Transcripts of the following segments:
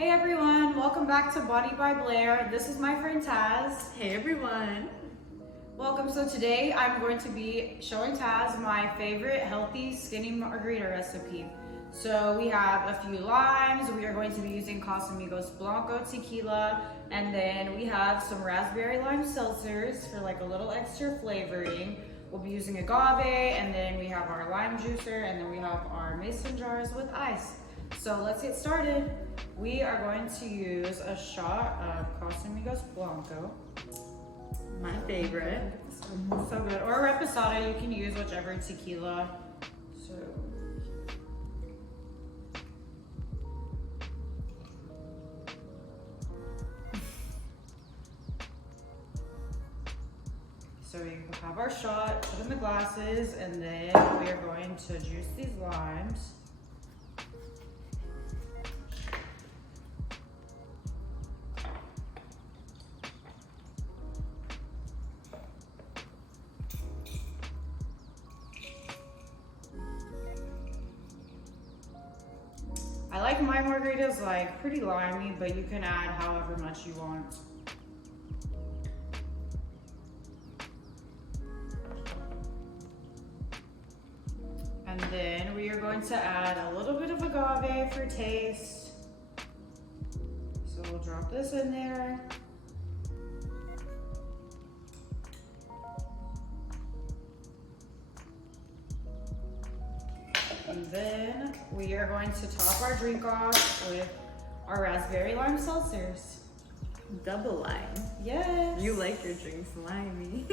Hey everyone, welcome back to Body by Blair. This is my friend Taz. Hey everyone. Welcome. So today I'm going to be showing Taz my favorite healthy skinny margarita recipe. So we have a few limes, we are going to be using Casamigos Blanco tequila, and then we have some raspberry lime seltzers for like a little extra flavoring. We'll be using agave, and then we have our lime juicer, and then we have our mason jars with ice. So let's get started. We are going to use a shot of Casamigos Blanco. My favorite. So good. Or reposado, you can use whichever tequila. So we have our shot, put in the glasses, and then we are going to juice these limes. I like my margaritas like pretty limey, but you can add however much you want. And then we are going to add a little bit of agave for taste. So we'll drop this in there. And then we are going to top our drink off with our raspberry lime seltzers. Double lime. Yes. You like your drinks limey.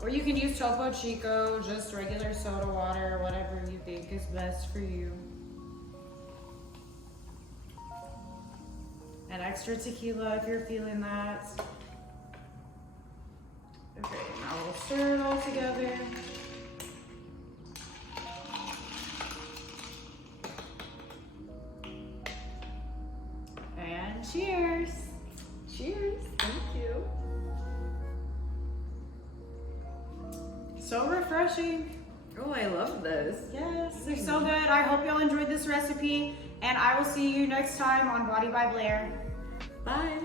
Or you can use Topo Chico, just regular soda water, whatever you think is best for you. And extra tequila if you're feeling that. Okay, now we'll stir it all together. And cheers. Cheers. Thank you. So refreshing. Oh, I love this. Yes, they're so good. I hope y'all enjoyed this recipe, and I will see you next time on Body by Blair. Bye.